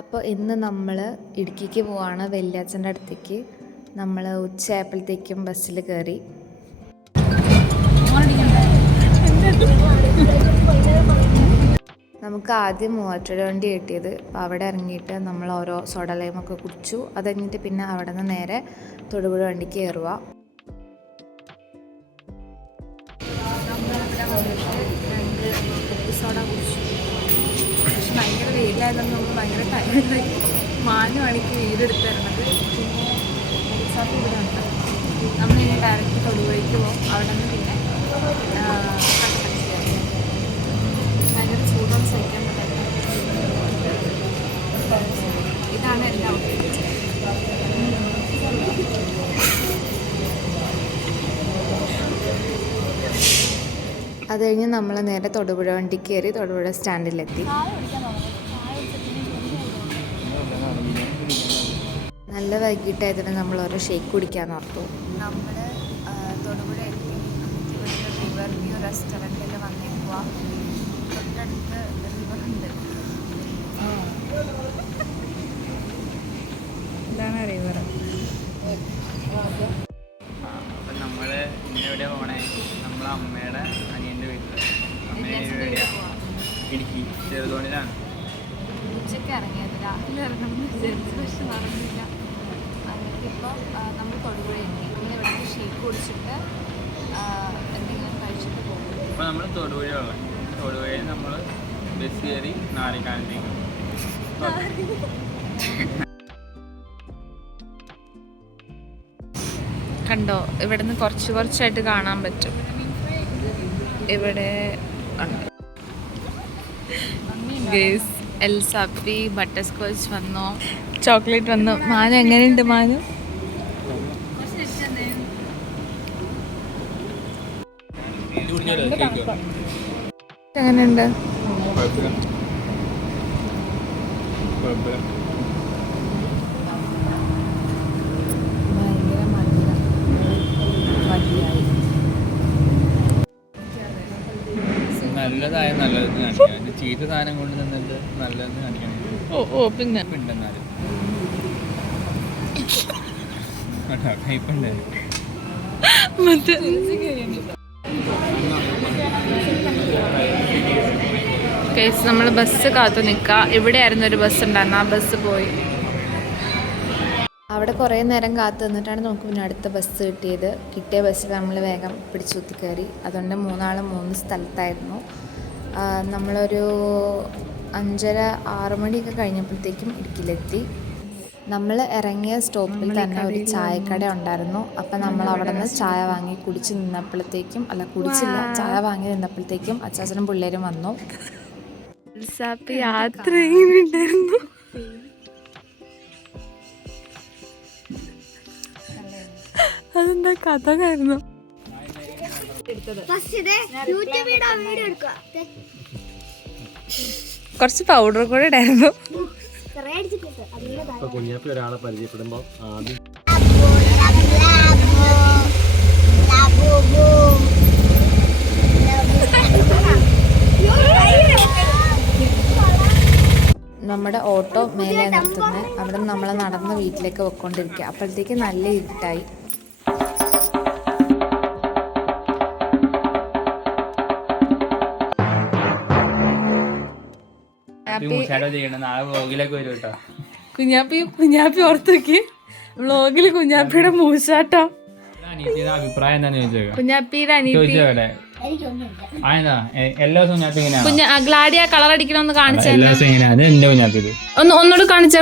അപ്പോൾ ഇന്ന് നമ്മൾ ഇടുക്കിക്ക് പോവാണ്, വല്യാച്ചൻ്റെ അടുത്തേക്ക്. നമ്മൾ ഉച്ചയായപ്പോഴത്തേക്കും ബസ്സിൽ കയറി. നമുക്ക് ആദ്യം മൂവാറ്റുപുഴ വണ്ടി കിട്ടിയത്. അപ്പോൾ അവിടെ ഇറങ്ങിയിട്ട് നമ്മൾ ഓരോ സോഡ ലൈമൊക്കെ കുടിച്ചു. അത് കഴിഞ്ഞിട്ട് പിന്നെ അവിടെ നിന്ന് നേരെ തൊടുപുഴ വണ്ടിക്ക് കയറുക. സോഡ കുടിച്ചു. പക്ഷെ ഭയങ്കര വെയിലായതുകൊണ്ട് നമുക്ക് ഭയങ്കര ടൈമായി. മാനു മണിക്ക് വീടെടുത്ത് തരണത്. പിന്നെ മെഡിസാപ്പ് ഇവിടെ ഉണ്ട്. നമ്മളിനി ഡയറക്റ്റ് തൊടുപുഴയ്ക്ക് പോകും. അവിടെ നിന്ന് പിന്നെ ഭയങ്കര ചൂടോടെ സഹിക്കാൻ പറ്റില്ല. ഇതാണ് എൻ്റെ ഔട്ട്ഫിറ്റ്. അത് കഴിഞ്ഞ് നമ്മൾ നേരെ തൊടുപുഴ വണ്ടി കയറി തൊടുപുഴ സ്റ്റാൻഡിലെത്തി. നല്ല വൈകിട്ടായതിന് നമ്മൾ ഓരോ ഷേക്ക് കുടിക്കാൻ ഓർത്തു. നമ്മൾ തൊടുപുഴ എത്തി. നമുക്ക് ഇവിടെ റിവർ വ്യൂ റെസ്റ്റോറൻറ്റിൽ വന്നേക്കുക. തൊട്ടടുത്ത് റിവറുണ്ട്. ഇതാണ് റിവർ. അപ്പം നമ്മൾ ഇന്നെവിടെ പോകണേ? നമ്മളെ അമ്മയുടെ അനിയൻ്റെ വീട്ടിൽ. അമ്മയുടെ ഇടുക്കി ചെറുതോണിലാണ്. ഉച്ചയ്ക്ക് ഇറങ്ങിയത്, രാവിലെ ഇറങ്ങണമെന്ന് വിചാരിച്ചു, പക്ഷെ നടന്നില്ല. എന്നിട്ട് ഇപ്പോൾ നമ്മൾ തൊടുപുഴ എത്തി. നമ്മളിവിടെ ഷേക്ക് കുടിച്ചിട്ട് എന്തെങ്കിലും കഴിച്ചിട്ട് പോകും. ഇപ്പോൾ നമ്മൾ തൊടുപുഴയുള്ള തൊടുപുഴയിൽ നമ്മൾ ബസ് കയറി നാരിക്കാനത്തേക്ക്. കണ്ടോ, ഇവിടെ നിന്ന് കുറച്ചായിട്ട് കാണാൻ പറ്റും. ഇവിടെ എൽസാപ്പി ബട്ടർ സ്കോച്ച് വന്നു, ചോക്ലേറ്റ് വന്നു. മാനു എങ്ങനെയുണ്ട്? മാനു എങ്ങനെയുണ്ട്? നല്ലതായ നല്ലതെന്ന് കാണിക്കാം. ചീത്ത സാധനം കൊണ്ട് നിന്നിട്ട് നല്ലതെന്ന് കാണിക്കണം. പിന്നെ ഉണ്ടെന്നാലും കയ്പുണ്ട്. നമ്മൾ ബസ് കാത്തു നിൽക്കുക. ഇവിടെയായിരുന്നു ഒരു ബസ് ഉണ്ടായിരുന്നു, ആ ബസ് പോയി. അവിടെ കുറേ നേരം കാത്തു നിന്നിട്ടാണ് നമുക്ക് പിന്നെ അടുത്ത ബസ് കിട്ടിയത്. കിട്ടിയ ബസ്സിൽ നമ്മൾ വേഗം പിടിച്ചു കുത്തി കയറി. അതുകൊണ്ട് 3 സ്ഥലത്തായിരുന്നു. നമ്മളൊരു 5:30-6 മണിയൊക്കെ കഴിഞ്ഞപ്പോഴത്തേക്കും ഇടുക്കിയിലെത്തി. നമ്മൾ ഇറങ്ങിയ സ്റ്റോപ്പിൽ തന്നെ ഒരു ചായക്കട ഉണ്ടായിരുന്നു. അപ്പം നമ്മൾ അവിടെ നിന്ന് ചായ വാങ്ങി കുടിച്ച് നിന്നപ്പോഴത്തേക്കും, ചായ വാങ്ങി നിന്നപ്പോഴത്തേക്കും അച്ചാച്ചനും പിള്ളേരും വന്നു. യാത്ര ഉണ്ടായിരുന്നു. അതെന്താ കഥകായിരുന്നു. കുറച്ച് പൗഡർ കൂടെ ഇടായിരുന്നു. കുഞ്ഞാപ്പി ഒരാളെ പരിചയപ്പെടുമ്പോ ആദ്യം നമ്മുടെ ഓട്ടോ മേലെ നിർത്തുന്നത്. അവിടെ നിന്ന് നമ്മൾ നടന്ന് വീട്ടിലേക്ക് പോയിക്കൊണ്ടിരിക്കുക. അപ്പോഴത്തേക്ക് നല്ല ഇരുട്ടായി. കുഞ്ഞാപ്പി ഓർത്തേക്ക് വ്ളോഗില് കുഞ്ഞാപ്പിയുടെ മൂശാട്ടോ. അഭിപ്രായം എന്താന്ന് ചോദിച്ചേക്കാം. കുഞ്ഞാപ്പിയുടെ അനിയത്തി ഗ്ലാഡിയ കളർ അടിക്കണമെന്ന് കാണിച്ചു. ഒന്നുകൂടെ കാണിച്ച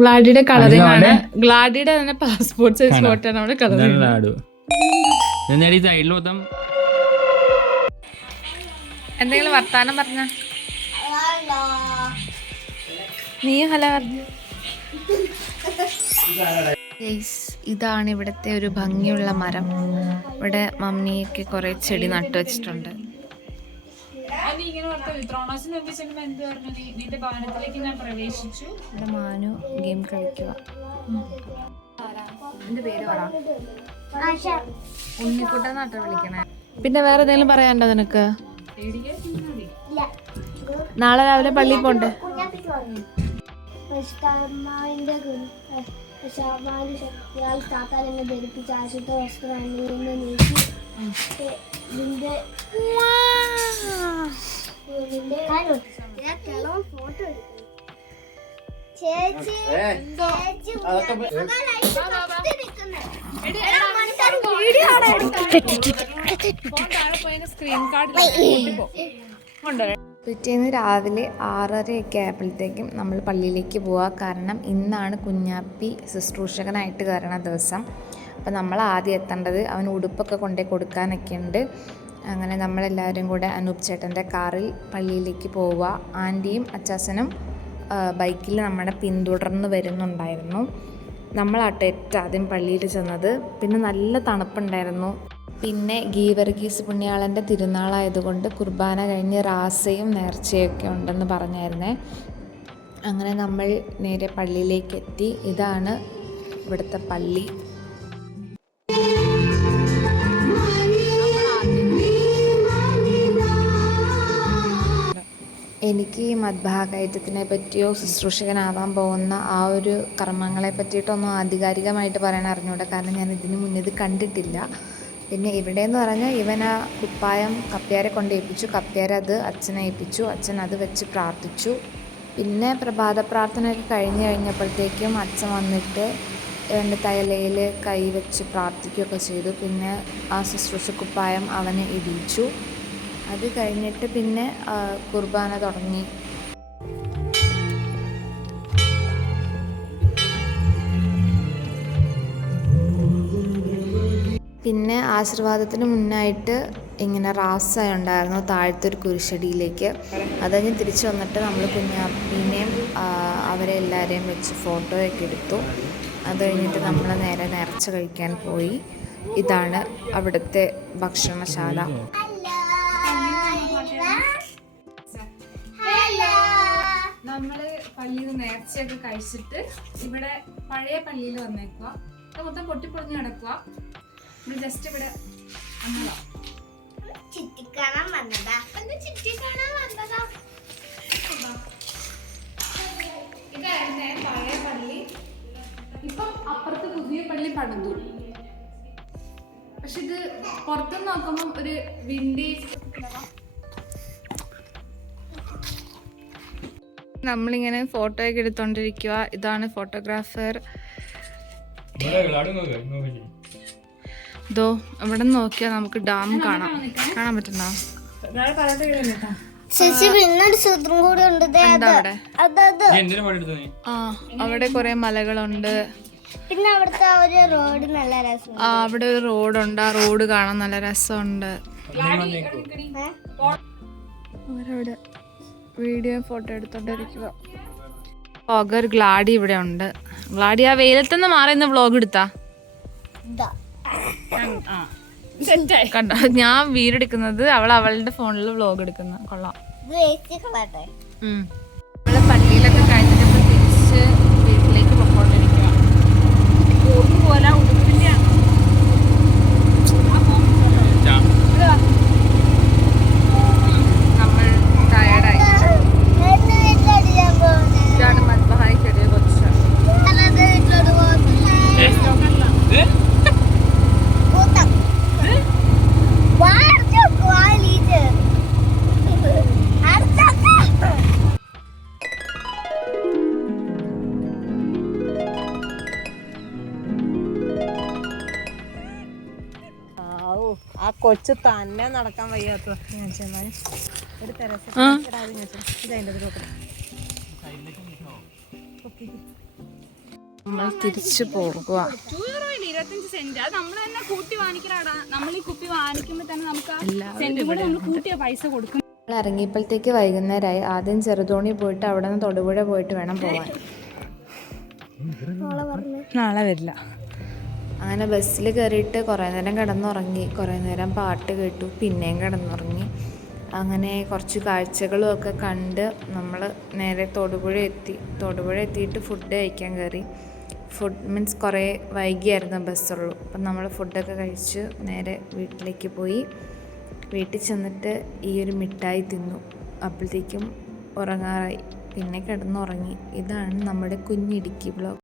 ഗ്ലാഡിയുടെ കളറിംഗ് ആണ്. ഗ്ലാഡിയുടെ തന്നെ പാസ്പോർട്ട് സൈസ് ഫോട്ടോ നമ്മുടെ കളർ. എന്തെങ്കിലും വർത്താനം പറഞ്ഞ നീ ഹലോ പറഞ്ഞു. ഇതാണ് ഇവിടുത്തെ ഒരു ഭംഗിയുള്ള മരം. ഇവിടെ മമ്മിയൊക്കെ കുറെ ചെടി നട്ടു വെച്ചിട്ടുണ്ട്. ഇവിടെ മാനു ഗെയിം കളിക്കുക. എന്റെ പേര് പറ. ഉണ്ണിക്കുട്ടൻ നട്ട വിളിക്കണേ. പിന്നെ വേറെ എന്തെങ്കിലും പറയാനുണ്ടോ നിനക്ക്? നാളെ രാവിലെ പള്ളിയിൽ പോണ്ടേ? പരിശുദ്ധാത്മാവിന്റെ ശാപാന്റെ ശക്തിയാൽ താത്താൻ എന്നെ ധരിപ്പിച്ച ആശുദ്ധ വസ്ത്രം എന്നിൽ നിന്ന് നീക്കി ഇതിന്റെ ഫോട്ടോ എടുക്കും. ചേച്ചി പിറ്റേന്ന് രാവിലെ 6:30 ആയപ്പോഴത്തേക്കും നമ്മൾ പള്ളിയിലേക്ക് പോവുക. കാരണം ഇന്നാണ് കുഞ്ഞാപ്പി ശുശ്രൂഷകനായിട്ട് കയറണ ദിവസം. അപ്പം നമ്മൾ ആദ്യം എത്തേണ്ടത് അവന് ഉടുപ്പൊക്കെ കൊണ്ടുപോയി കൊടുക്കാനൊക്കെ ഉണ്ട്. അങ്ങനെ നമ്മളെല്ലാവരും കൂടെ അനൂപ് ചേട്ടൻ്റെ കാറിൽ പള്ളിയിലേക്ക് പോവുക. ആൻറ്റിയും അച്ചാച്ചനും ബൈക്കിൽ നമ്മളെ പിന്തുടർന്ന് വരുന്നുണ്ടായിരുന്നു. നമ്മളാട്ടോ ഏറ്റവും ആദ്യം പള്ളിയിൽ ചെന്നത്. പിന്നെ നല്ല തണുപ്പുണ്ടായിരുന്നു. പിന്നെ ഗീവർഗീസ് പുണ്യാളൻ്റെ തിരുനാളായതുകൊണ്ട് കുർബാന കഴിഞ്ഞ് റാസയും നേർച്ചയൊക്കെ ഉണ്ടെന്ന് പറഞ്ഞായിരുന്നേ. അങ്ങനെ നമ്മൾ നേരെ പള്ളിയിലേക്ക് എത്തി. ഇതാണ് ഇവിടുത്തെ പള്ളി. എനിക്ക് ഈ മദ്ബഹ കയറ്റത്തിനെ പറ്റിയോ ശുശ്രൂഷകനാവാൻ പോകുന്ന ആ ഒരു കർമ്മങ്ങളെ പറ്റിയിട്ടൊന്നും ആധികാരികമായിട്ട് പറയാൻ അറിഞ്ഞൂടാ. കാരണം ഞാൻ ഇതിന് മുന്നേ ഇത് കണ്ടിട്ടില്ല. പിന്നെ ഇവിടെയെന്ന് പറഞ്ഞാൽ ഇവൻ ആ കുപ്പായം കപ്പ്യാരെ കൊണ്ട് ഏൽപ്പിച്ചു. കപ്പ്യാരെ അത് അച്ഛനെ ഏൽപ്പിച്ചു. അച്ഛൻ അത് വെച്ച് പ്രാർത്ഥിച്ചു. പിന്നെ പ്രഭാത പ്രാർത്ഥനയൊക്കെ കഴിഞ്ഞപ്പോഴത്തേക്കും അച്ഛൻ വന്നിട്ട് ഇവൻ്റെ തലയിൽ കൈ വെച്ച് പ്രാർത്ഥിക്കുകയൊക്കെ ചെയ്തു. പിന്നെ ആ ശുശ്രൂഷ കുപ്പായം അവനെ ഇടിച്ചു. അത് കഴിഞ്ഞിട്ട് പിന്നെ കുർബാന തുടങ്ങി. പിന്നെ ആശീർവാദത്തിന് മുന്നായിട്ട് ഇങ്ങനെ റാസ ഉണ്ടായിരുന്നു താഴത്തെ ഒരു കുരിശടിയിലേക്ക്. അത് കഴിഞ്ഞ് തിരിച്ചു വന്നിട്ട് നമ്മൾ കുഞ്ഞാപ്പിനെയും അവരെ എല്ലാവരെയും വെച്ച് ഫോട്ടോയൊക്കെ എടുത്തു. അത് കഴിഞ്ഞിട്ട് നമ്മൾ നേരെ നേർച്ച കഴിക്കാൻ പോയി. ഇതാണ് അവിടുത്തെ ഭക്ഷണശാല. നമ്മൾ പള്ളിയിൽ നിന്ന് നേർച്ചയൊക്കെ കഴിച്ചിട്ട് ഇവിടെ പഴയ പള്ളിയിൽ വന്നേക്കുക. മൊത്തം പൊട്ടിപ്പൊളിഞ്ഞ് കിടക്കുക. ജസ്റ്റ് ഇവിടെ ചുറ്റിക്കാണാൻ വന്നതാ. ഇതായിരുന്നേ പഴയ പള്ളി. ഇപ്പം അപ്പുറത്ത് പുതിയ പള്ളി പണിതു. പക്ഷെ ഇത് പുറത്തുനിന്ന് നോക്കുമ്പം ഒരു വിൻറ്റേജ്. നമ്മളിങ്ങനെ ഫോട്ടോയൊക്കെ എടുത്തോണ്ടിരിക്കുക. ഇതാണ് ഫോട്ടോഗ്രാഫർ. ഇതോ ഇവിടെ നോക്കിയാൽ നമുക്ക് ഡാം കാണാൻ പറ്റുന്നോ? ചേച്ചി പിന്നൊരു സൂത്രം കൂടി ഉണ്ട്. ആ അവിടെ കുറെ മലകളുണ്ട്. പിന്നെ അവിടുത്തെ ഒരു റോഡ് നല്ല രസം. ആ അവിടെ ഒരു റോഡുണ്ട്. ആ റോഡ് കാണാൻ നല്ല രസമുണ്ട്. അവരവിടെ വീഡിയോ ഫോട്ടോ എടുത്തോണ്ടിരിക്കുക. വ്ളോഗർ ഗ്ലാഡി ഇവിടെ ഉണ്ട്. ഗ്ലാഡി ആ വെയിലത്തുനിന്ന് മാറി ഇന്ന് വ്ളോഗ് എടുത്താ കണ്ടോ? ഞാൻ വീടെടുക്കുന്നത് അവളുടെ ഫോണിൽ വ്ളോഗ് എടുക്കുന്ന. കൊള്ളാം. നമ്മള് പള്ളിയിലൊക്കെ കഴിഞ്ഞിട്ട് തിരിച്ച് വീട്ടിലേക്ക് പൊക്കോണ്ടിരിക്കുക. പോലെ ഉടുപ്പിന്റെ നമ്മൾ ടയർഡായി. ഇതാണ് മദ്ബഹായി ചെറിയ കൊച്ച. ആ കൊച്ചു തന്നെ നടക്കാൻ വയ്യാത്ത ഒരു നമ്മൾ തിരിച്ചു പോകുക. നമ്മൾ ഇറങ്ങിയപ്പോഴത്തേക്ക് വൈകുന്നേരമായി. ആദ്യം ചെറുതോണി പോയിട്ട് അവിടെ നിന്ന് തൊടുപുഴ പോയിട്ട് വേണം പോവാൻ. നാളെ വരില്ല. അങ്ങനെ ബസ്സിൽ കയറിയിട്ട് കുറേ നേരം കിടന്നുറങ്ങി. കുറേ നേരം പാട്ട് കേട്ടു. പിന്നെയും കിടന്നുറങ്ങി. അങ്ങനെ കുറച്ച് കാഴ്ചകളും ഒക്കെ കണ്ട് നമ്മൾ നേരെ തൊടുപുഴ എത്തി. തൊടുപുഴ എത്തിയിട്ട് ഫുഡ് കഴിക്കാൻ കയറി. ഫുഡ് മീൻസ് കുറേ വൈകിയായിരുന്നു ബസ്സുള്ളൂ. അപ്പം നമ്മൾ ഫുഡൊക്കെ കഴിച്ച് നേരെ വീട്ടിലേക്ക് പോയി. വീട്ടിൽ ചെന്നിട്ട് ഈ ഒരു മിഠായി തിന്നു. അപ്പോഴത്തേക്കും ഉറങ്ങാറായി. പിന്നെ കിടന്നുറങ്ങി. ഇതാണ് നമ്മുടെ കുഞ്ഞിടുക്കി വ്ളോഗ്.